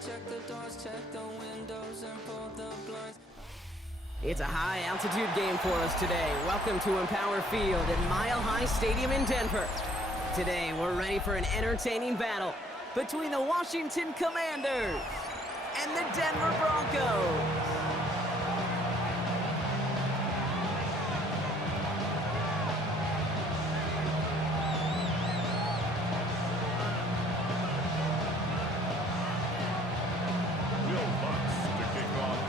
check the doors, check the windows, and pull the blinds. It's a high-altitude game for us today. Welcome to Empower Field at Mile High Stadium in Denver. Today, we're ready for an entertaining battle between the Washington Commanders and the Denver Broncos.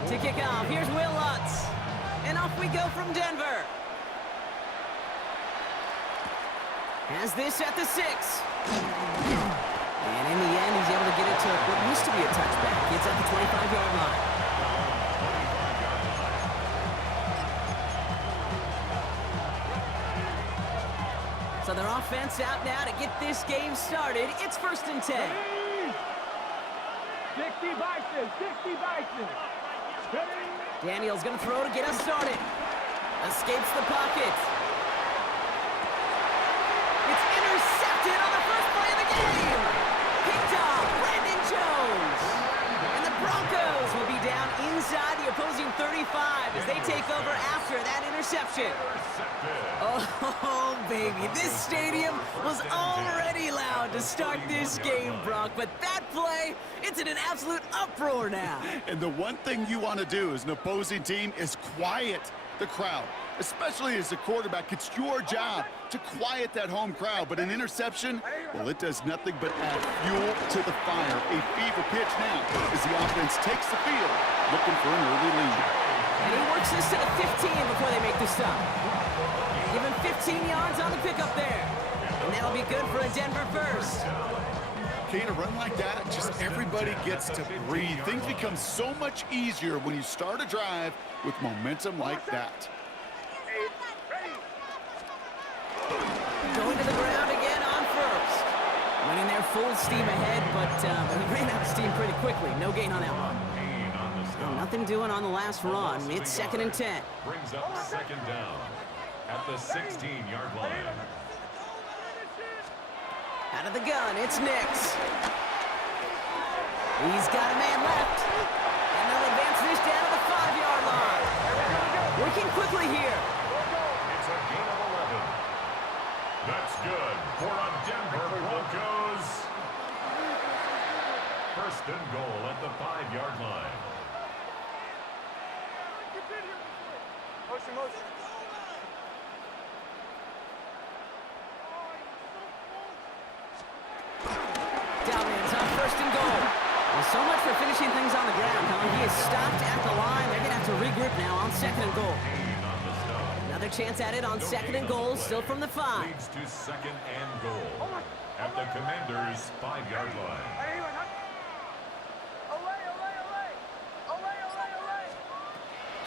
To kick off, here's Will Lutz. And off we go from Denver. Has this at the 6. And in the end, he's able to get it to what used to be a touchback. It's at the 25-yard line. So their offense out now to get this game started. It's 1st and 10. 60 Bison, 60 Bison. Daniel's going to throw to get us started. Escapes the pocket. It's intercepted on the first play of the game. Picked off Brandon Jones. And the Broncos will be down inside the opposing 35 as they take over after that interception. Oh, baby, this stadium was already loud to start this game, Brock, but that play, it's in an absolute uproar now. And the one thing you want to do as an opposing team is quiet the crowd, especially as a quarterback. It's your job to quiet that home crowd, but an interception, well, it does nothing but add fuel to the fire. A fever pitch now as the offense takes the field, looking for an early lead. And he works this to the 15 before they make the stop. Give him 15 yards on the pickup there. And that'll be good for a Denver first. Okay, in a run like that, just everybody gets to breathe. Things become so much easier when you start a drive with momentum like that. Going to the ground again on first. Winning there full steam ahead, but he ran out of steam pretty quickly. No gain on that one. Oh, nothing doing on the last run. It's 2nd and 10. Brings up 2nd down at the 16-yard line. Out of the gun, it's Nix. He's got a man left. And they'll advance this down to the 5-yard line. Working quickly here. It's a gain of 11. That's good for a Denver Broncos. 1st and goal at the 5-yard line. Motion. Dalman's on 1st and goal. Well, so much for finishing things on the ground, huh? He is stopped at the line. They're going to have to regroup now on 2nd and goal. Another chance at it on 2nd and goal, still from the 5. Leads to 2nd and goal at the Commanders' 5-yard line.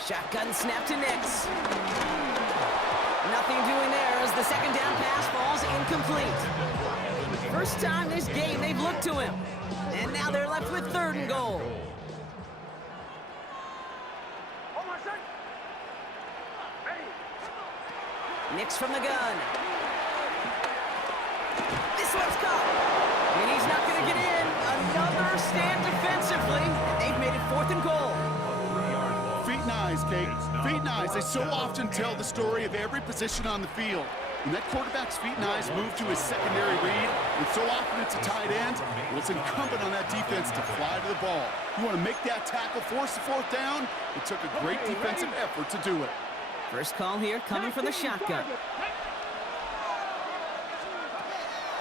Shotgun snap to Nix. Nothing doing there as the 2nd down pass falls incomplete. First time this game they've looked to him. And now they're left with 3rd and goal. Nix from the gun. This one's caught. And he's not going to get in. Another stand defensively. And they've made it 4th and goal. Feet and eyes, Kate. Feet and eyes. They so often tell the story of every position on the field. When that quarterback's feet and eyes move to his secondary read, and so often it's a tight end, well, it's incumbent on that defense to fly to the ball. You want to make that tackle, force the 4th down? It took a great defensive effort to do it. First call here coming from the shotgun.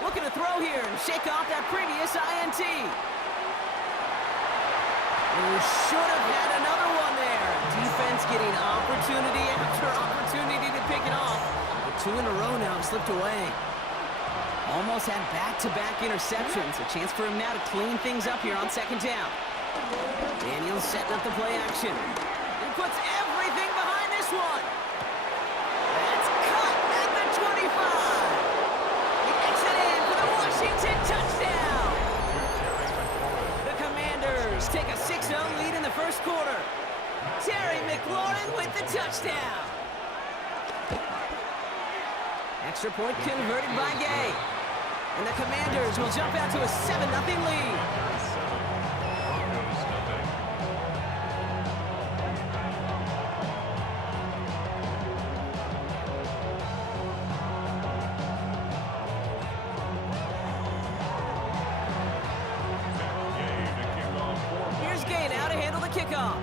Looking to throw here and shake off that previous INT. Should have had another one there. Defense getting opportunity after opportunity to pick it off. But 2 in a row now have slipped away. Almost had back-to-back interceptions. A chance for him now to clean things up here on 2nd down. Daniels setting up the play action. He puts everything behind this one. That's cut at the 25. He gets it in for the Washington touchdown. The Commanders take a 6-0 lead in the 1st quarter. Terry McLaurin with the touchdown. Extra point converted by Gay. And the Commanders will jump out to a 7-0 lead. kickoff.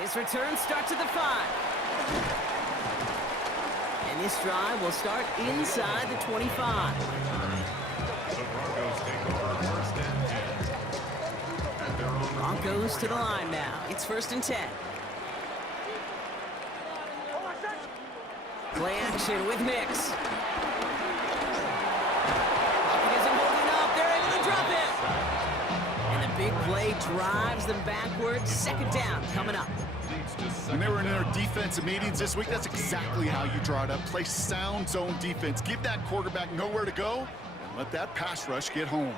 This return starts at the 5. And this drive will start inside the 25. The Broncos take over first and 10. At their own Broncos to the line now. It's first and 10. Play action with Nix. Pocket isn't holding up. They're able to drop it. And the big play drives them backwards. Second down coming up. When they were in their defensive meetings this week, that's exactly how you draw it up. Play sound zone defense. Give that quarterback nowhere to go and let that pass rush get home.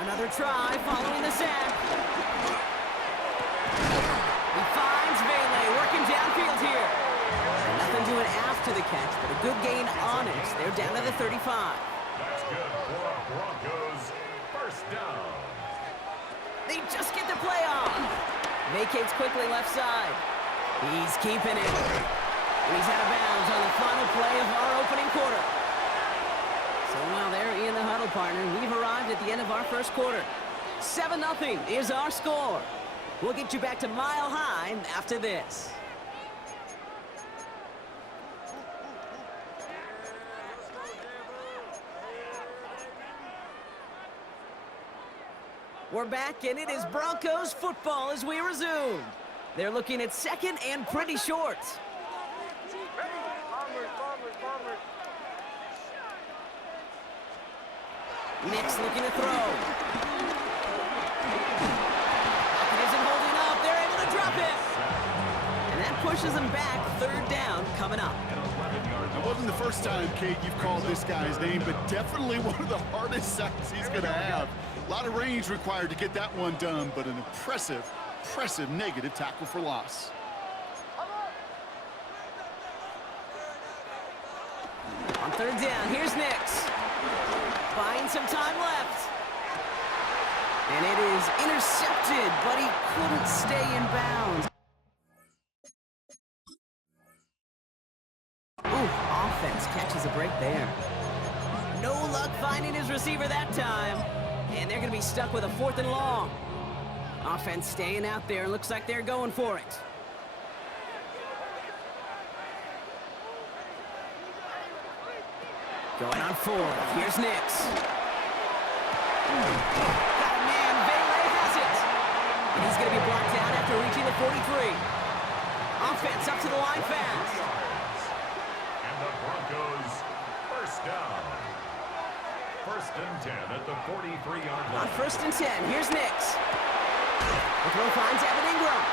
Another try following the sack. He finds Bailey working downfield here. Nothing doing after the catch, but a good gain on it. They're down to the 35. That's good for a Broncos first down. They just get the play on. Vacates quickly left side. He's keeping it. And he's out of bounds on the final play of our opening quarter. So now they're in the huddle, partner. We've arrived at the end of our first quarter. 7-0 is our score. We'll get you back to Mile High after this. We're back, and it is Broncos football as we resume. They're looking at second and pretty short. Nix looking to throw. Pocket isn't holding up. They're able to drop it. And that pushes them back. Third down coming up. It wasn't the first time, Kate, you've called this guy's name, but definitely one of the hardest sacks he's going to have. A lot of range required to get that one done, but an impressive negative tackle for loss. On third down, here's Nix. Buying some time left. And it is intercepted, but he couldn't stay in bounds. Ooh, offense catches a break there. No luck finding his receiver that time. And they're going to be stuck with a 4th and long. Offense staying out there. Looks like they're going for it. Going on 4th. Here's Nix. Got a man. Bailey has it. And he's going to be blocked down after reaching the 43. Offense up to the line fast. And the Broncos first down. First and 10 at the 43-yard line. On first and 10, here's Nix. The throw finds Evan Ingram.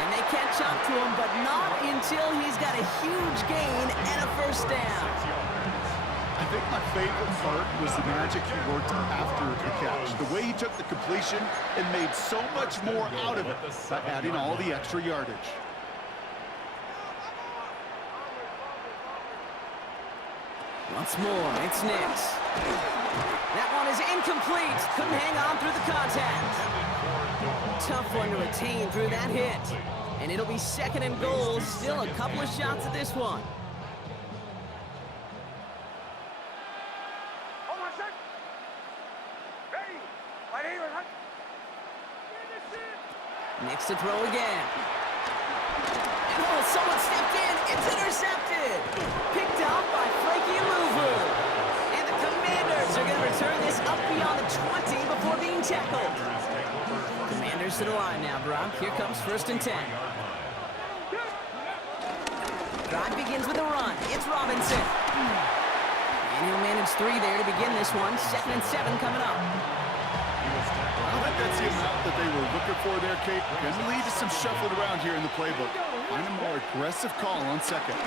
And they catch up to him, but not until he's got a huge gain and a first down. I think my favorite part was the magic he worked after the catch. The way he took the completion and made so much more out of it by adding all the extra yardage. Once more, it's Nix. That one is incomplete. Couldn't hang on through the contact. Tough one to retain through that hit. And it'll be second and goal. Still a couple of shots at this one. Nix to throw again. And oh, someone stepped in. It's intercepted. Picked up by Frankie Louvu. And the Commanders are going to return this up beyond the 20 before being tackled. Commanders to the line now, Brock. Here comes first and 10. Drive begins with a run. It's Robinson. And he'll manage 3 there to begin this one. Second and 7 coming up. I think that's the amount that they were looking for there, Kate. Going to lead to some shuffling around here in the playbook. Find a more aggressive call on second.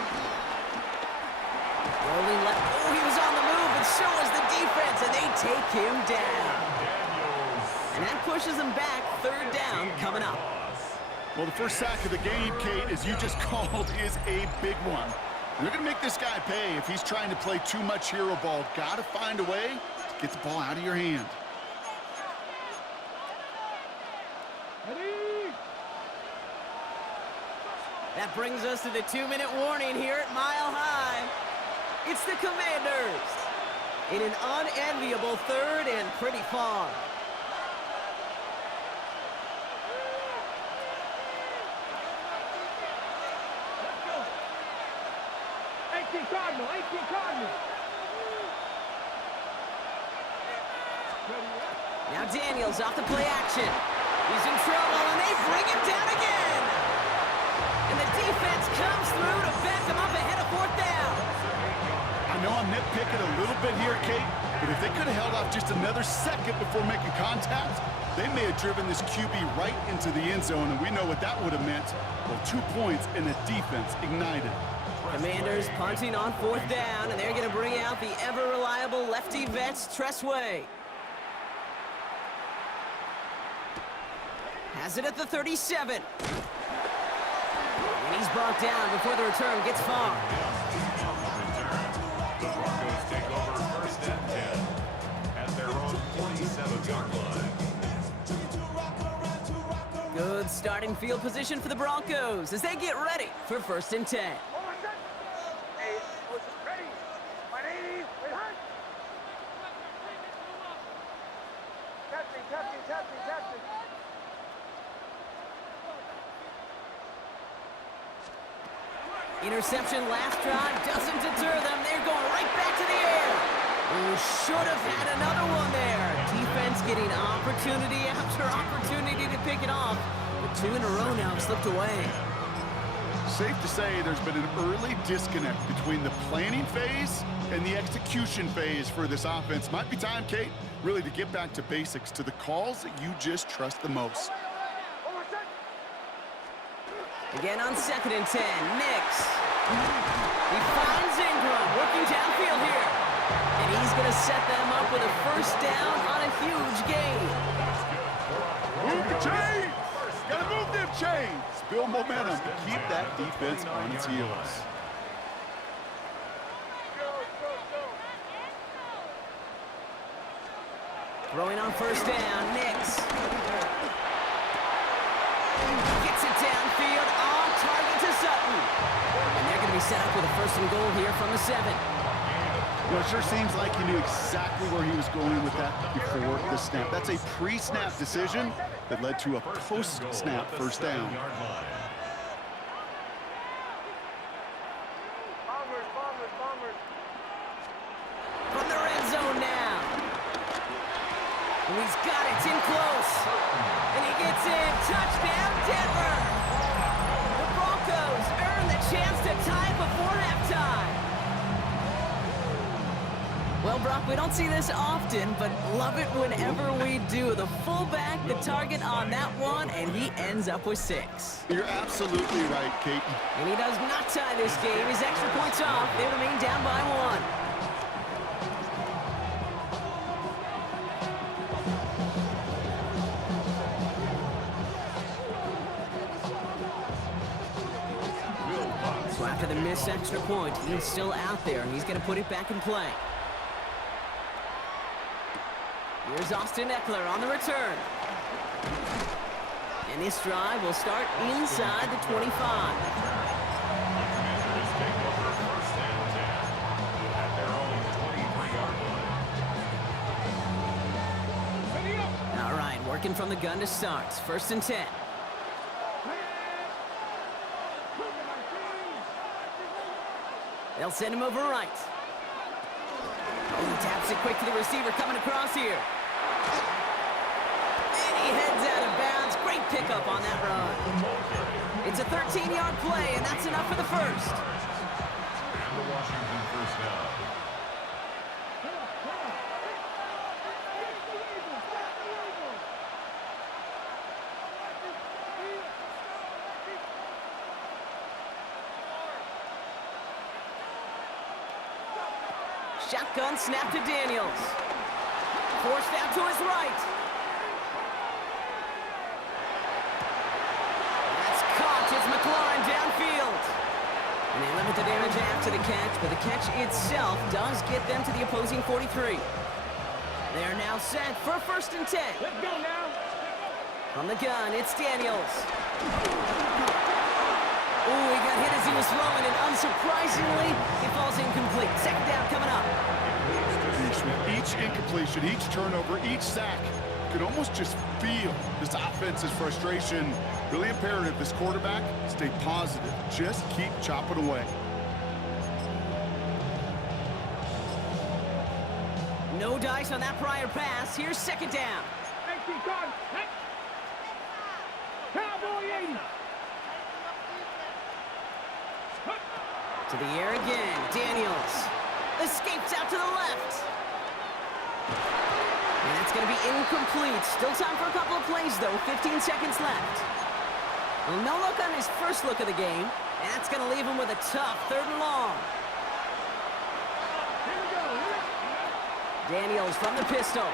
Rolling left. Oh, he was on the move, and so was the defense, and they take him down. And that pushes him back. Third down coming up. Well, the first sack of the game, Kate, as you just called, is a big one. And they're going to make this guy pay if he's trying to play too much hero ball. Got to find a way to get the ball out of your hand. That brings us to the 2-minute warning here at Mile High. It's the Commanders in an unenviable third and pretty far. Let's go. 18 Cardinal, 18 Cardinal. Now Daniels off the play action. He's in trouble, and they bring him down again. And the defense comes through to back him up ahead of fourth down. I know I'm nitpicking a little bit here, Kate, but if they could have held off just another second before making contact, they may have driven this QB right into the end zone, and we know what that would have meant. Well, 2 points and the defense ignited. Commanders punting on fourth down, and they're going to bring out the ever-reliable lefty vets, Tressway. Has it at the 37. And he's brought down before the return gets far. The Broncos take over first and 10 at their own 47-yard line. Good starting field position for the Broncos as they get ready for first and 10. Hey, ready? 180, wait, hunt. Testing. Interception last drive doesn't deter them. They're going right back to the air. Ooh, should have had another one there. Defense getting opportunity after opportunity to pick it off. But 2 in a row now have slipped away. Safe to say there's been an early disconnect between the planning phase and the execution phase for this offense. Might be time, Kate, really to get back to basics, to the calls that you just trust the most. Again on 2nd and 10, Nix. He finds Ingram working downfield here. And he's going to set them up with a first down on a huge gain. Move the chains! Gotta move them chains! Build momentum to keep that defense on its heels. Throwing on first down, Nix. Gets it downfield, on target to Sutton. And they're going to be set up with a first and goal here from the 7. Well, it sure seems like he knew exactly where he was going with that before the snap. That's a pre-snap decision that led to a post-snap first down. From the red zone now. And he's got it, it's in close. And he gets in, touchdown Denver. The Broncos earn the chance to tie before halftime. Well, Brock, we don't see this often, but love it whenever we do. The fullback, the target on that one, and he ends up with 6. You're absolutely right, Kate. And he does not tie this game. His extra points off. They remain down by 1. So after the missed extra point, he's still out there, and he's going to put it back in play. Here's Austin Eckler on the return. And this drive will start inside the 25. All right, working from the gun to start. First and 10. They'll send him over right. Oh, he taps it quick to the receiver coming across here. And he heads out of bounds. Great pickup on that run. It's a 13-yard play, and that's enough for the first. And the Washington first down. Shotgun snap to Daniels. Forced out to his right. That's caught. It's McLaurin downfield. And they limit the damage after the catch, but the catch itself does get them to the opposing 43. They're now set for first and 10. Let's go now. From the gun, it's Daniels. Ooh, he got hit as he was throwing, and unsurprisingly, it falls incomplete. Second down coming up. Each incompletion, each turnover, each sack, you can almost just feel this offense's frustration. Really imperative, this quarterback, stay positive. Just keep chopping away. No dice on that prior pass. Here's second down. 18 Cardinals. Cowboy 80. To the air again. Daniels escapes out to the left. And that's going to be incomplete. Still time for a couple of plays, though. 15 seconds left. Well, no look on his first look of the game. And that's going to leave him with a tough 3rd and long. Daniels from the pistol.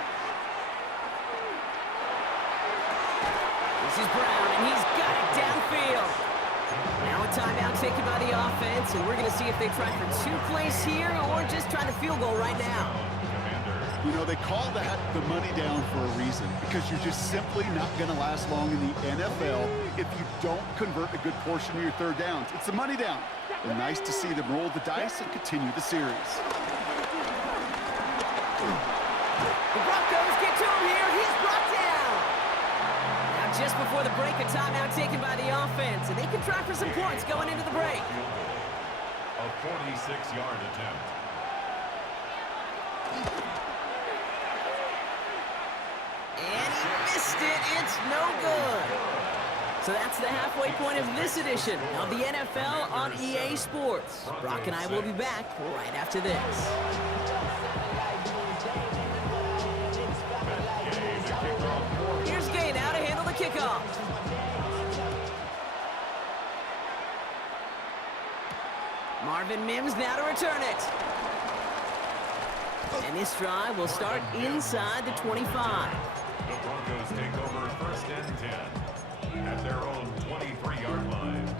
This is Brown, and he's got it downfield. Now a timeout taken by the offense, and we're going to see if they try for 2 plays here or just try the field goal right now. You know, they call that the money down for a reason, because you're just simply not going to last long in the NFL if you don't convert a good portion of your 3rd downs. It's the money down. And nice to see them roll the dice and continue the series. The Broncos get to him here. He's brought down. Now just before the break, a timeout taken by the offense, and they can try for some points going into the break. A 46-yard attempt. And he missed it. It's no good. So that's the halfway point of this edition of the NFL on EA Sports. Brock and I will be back right after this. Here's Gay now to handle the kickoff. Marvin Mims now to return it. And this drive will start inside the 25. The Broncos take over 1st and 10 at their own 23-yard line.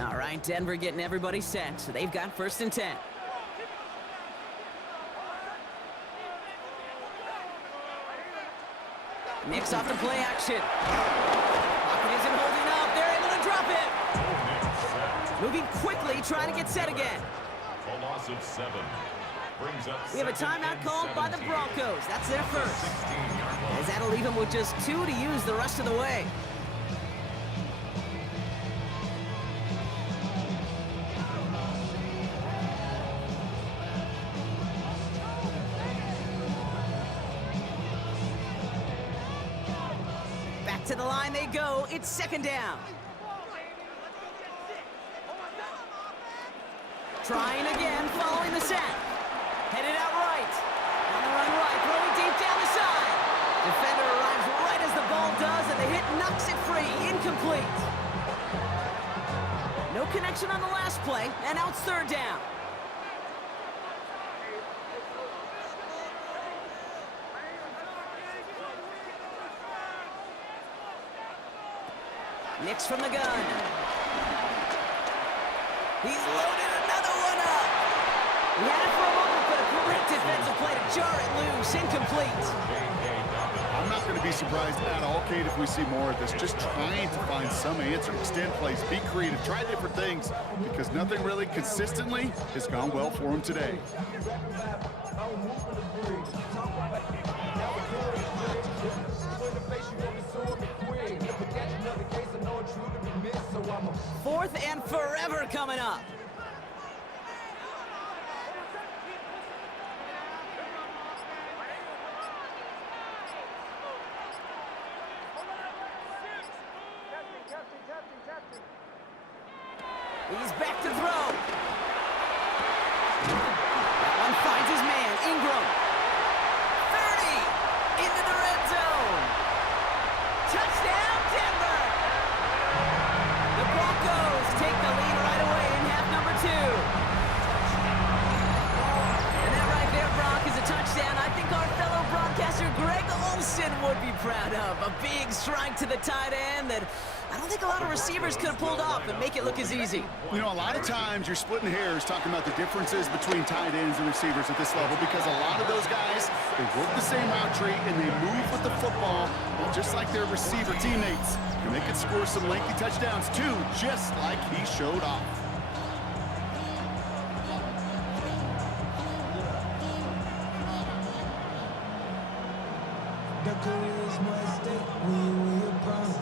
All right, Denver getting everybody set, so they've got 1st and 10. Mix off the play action. Pocket isn't holding up. They're able to drop it. Moving quickly, trying to get set again. A loss of 7. Brings up We have a timeout called by the Broncos. That's their first. As that'll leave them with just 2 to use the rest of the way. Back to the line they go. It's 2nd down. Trying again, following the sack. Headed out right. On the run right, throwing deep down the side. Defender arrives right as the ball does, and the hit knocks it free. Incomplete. No connection on the last play, and now it's 3rd down. Nix from the gun. He's loaded another one up. He had it for a moment, but a great defensive play to jar it loose. Incomplete. I'm not going to be surprised at all, Kate, if we see more of this. Just trying to find some answer. Extend plays, be creative, try different things, because nothing really consistently has gone well for him today. Fourth and forever coming up. He's back to throw. That one finds his man, Ingram. 30 into the red zone. Touchdown, Denver. The Broncos take the lead right away in half number 2. And that right there, Brock, is a touchdown I think our fellow broadcaster Greg Olsen would be proud of. A big strike to the tight end that I don't think a lot of receivers could have pulled off and make it look as easy. You know, a lot of times you're splitting hairs talking about the differences between tight ends and receivers at this level because a lot of those guys, they work the same route tree and they move with the football just like their receiver teammates. And they can score some lengthy touchdowns too, just like he showed off. The career is more at stake when you're proud.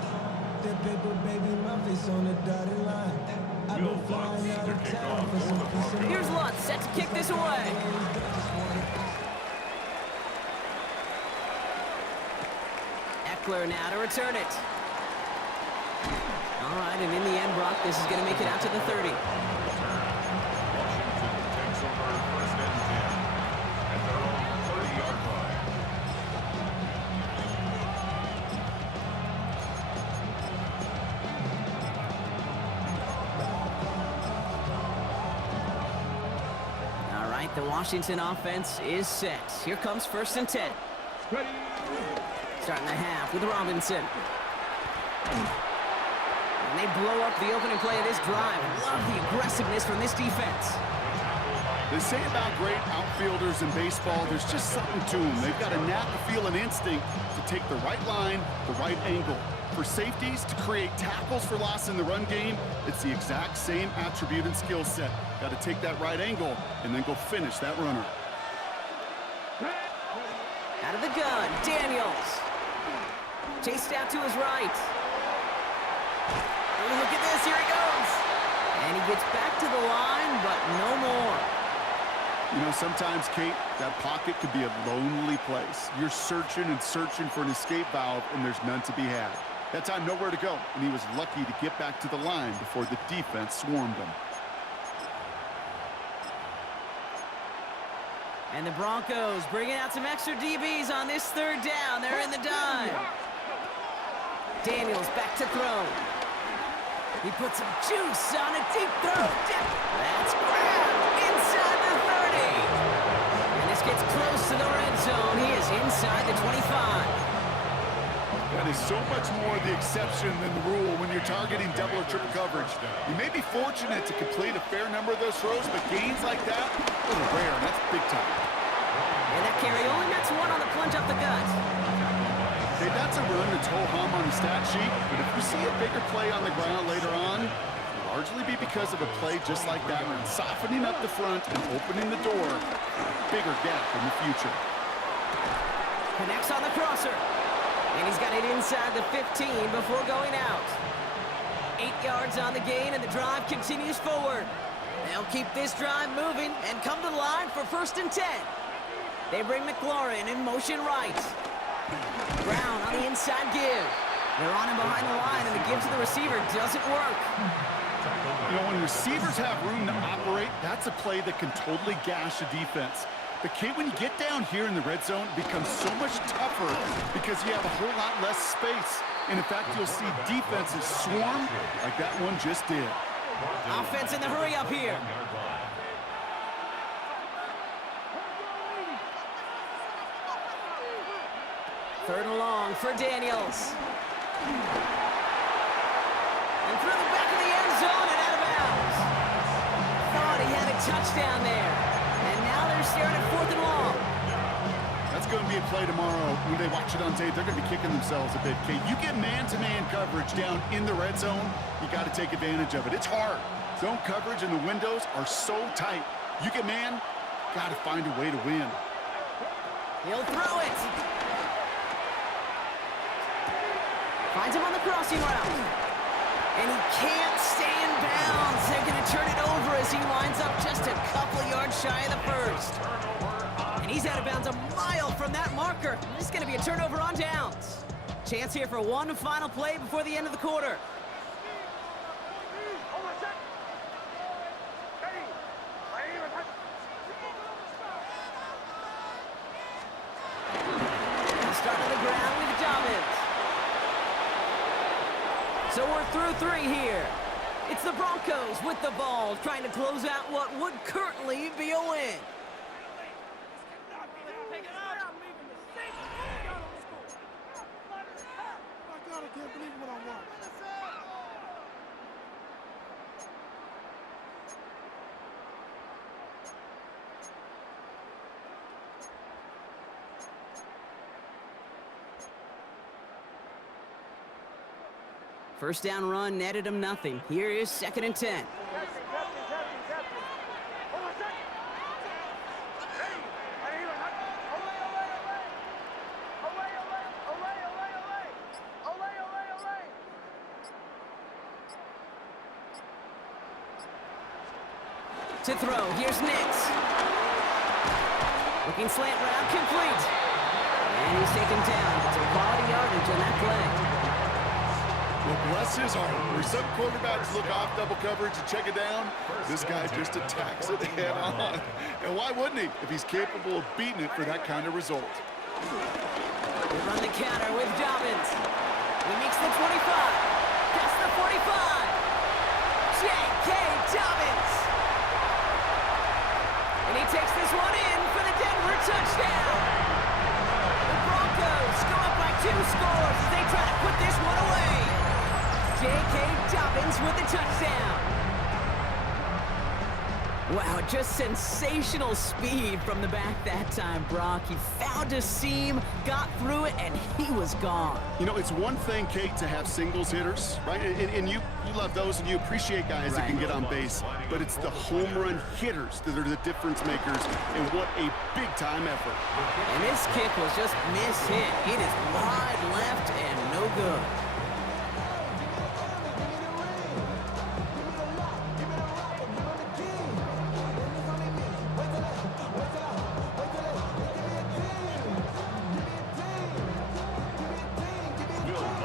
That paper, baby, my face on the dotted line. I've been flying out of town for some peace of mind. Here's Lutz set to kick this away. Eckler now to return it. All right, and in the end, Brock, this is going to make it out to the 30. The Washington offense is set. Here comes 1st and 10. Ready. Starting the half with Robinson. And they blow up the opening play of this drive. Love the aggressiveness from this defense. They say about great outfielders in baseball, there's just something to them. They've got a knack, a feel, and instinct to take the right line, the right angle. For safeties to create tackles for loss in the run game, it's the exact same attribute and skill set. Got to take that right angle and then go finish that runner. Out of the gun, Daniels. Chased out to his right. Oh, look at this, here he goes. And he gets back to the line, but no more. You know, sometimes, Kate, that pocket could be a lonely place. You're searching and searching for an escape valve, and there's none to be had. That time, nowhere to go, and he was lucky to get back to the line before the defense swarmed him. And the Broncos bringing out some extra DBs on this 3rd down. They're in the dime. Daniels back to throw. He puts some juice on a deep throw. That's grabbed inside the 30. And this gets close to the red zone. He is inside the 25. That is so much more the exception than the rule when you're targeting double or triple coverage. You may be fortunate to complete a fair number of those throws, but gains like that, a little rare, and that's big time. And that carry only nets 1 on the plunge up the gut. Okay, that's a run that's ho-hum on the stat sheet, but if you see a bigger play on the ground later on, it'll largely be because of a play just like that one, softening up the front and opening the door for a bigger gap in the future. Connects on the crosser. And he's got it inside the 15 before going out. 8 yards on the gain, and the drive continues forward. They'll keep this drive moving and come to the line for 1st and 10. They bring McLaurin in motion right. Brown on the inside give. They're on him behind the line, and the give to the receiver doesn't work. You know, when receivers have room to operate, that's a play that can totally gash a defense. But, Kate, when you get down here in the red zone, it becomes so much tougher because you have a whole lot less space. And, in fact, you'll see defenses swarm like that one just did. Offense in the hurry up here. Third and long for Daniels. And through the back of the end zone and out of bounds. Thought he had a touchdown there. And now they're staring at 4th and long. That's going to be a play tomorrow. When they watch it on tape, they're going to be kicking themselves a bit, Kate. You get man-to-man coverage down in the red zone, you got to take advantage of it. It's hard. Zone coverage and the windows are so tight. You get man, got to find a way to win. He'll throw it. Finds him on the crossing route. And he can't stay in bounds. They're going to turn it over as he winds up just a couple yards shy of the first. And he's out of bounds a mile from that marker. This is going to be a turnover on downs. Chance here for one final play before the end of the quarter. Start on the ground with Dobbins. So we're through 3 here. It's the Broncos with the ball, trying to close out what would currently be a win. I can't believe what I want. First down run netted him nothing. Here is 2nd and 10. To throw, here's Nix. Looking slant route, complete. And he's taken down. It's a quality yardage on that play. Well, bless his heart. Where some quarterbacks look off double coverage and check it down, this guy just attacks it head on. And why wouldn't he if he's capable of beating it for that kind of result? They run the counter with Dobbins. He makes the 25. Past the 45. J.K. Dobbins. And he takes this one in for the Denver touchdown. The Broncos go up by 2 scores as they try to put this one away. J.K. Dobbins with the touchdown. Wow, just sensational speed from the back that time, Brock. He found a seam, got through it, and he was gone. You know, it's one thing, Kate, to have singles hitters, right? And you love those, and you appreciate guys that can get on base. But it's the home run hitters that are the difference makers, and what a big-time effort. And this kick was just miss-hit. It is wide left and no good.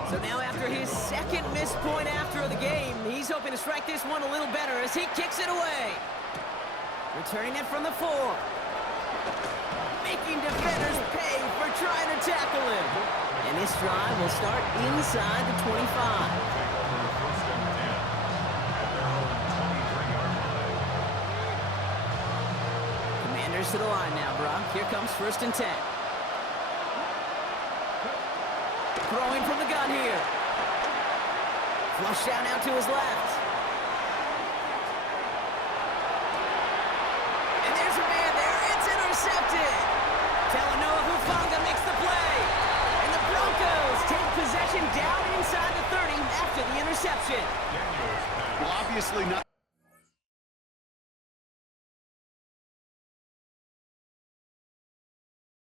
So now after his 2nd missed point after the game, he's hoping to strike this one a little better as he kicks it away. Returning it from the 4. Making defenders pay for trying to tackle him. And this drive will start inside the 25. Commanders to the line now, Brock. Here comes 1st and 10. Throwing from the gun here. Flush down out to his left. And there's a man there. It's intercepted. Talanoa Hufanga makes the play. And the Broncos take possession down inside the 30 after the interception. Well, obviously not.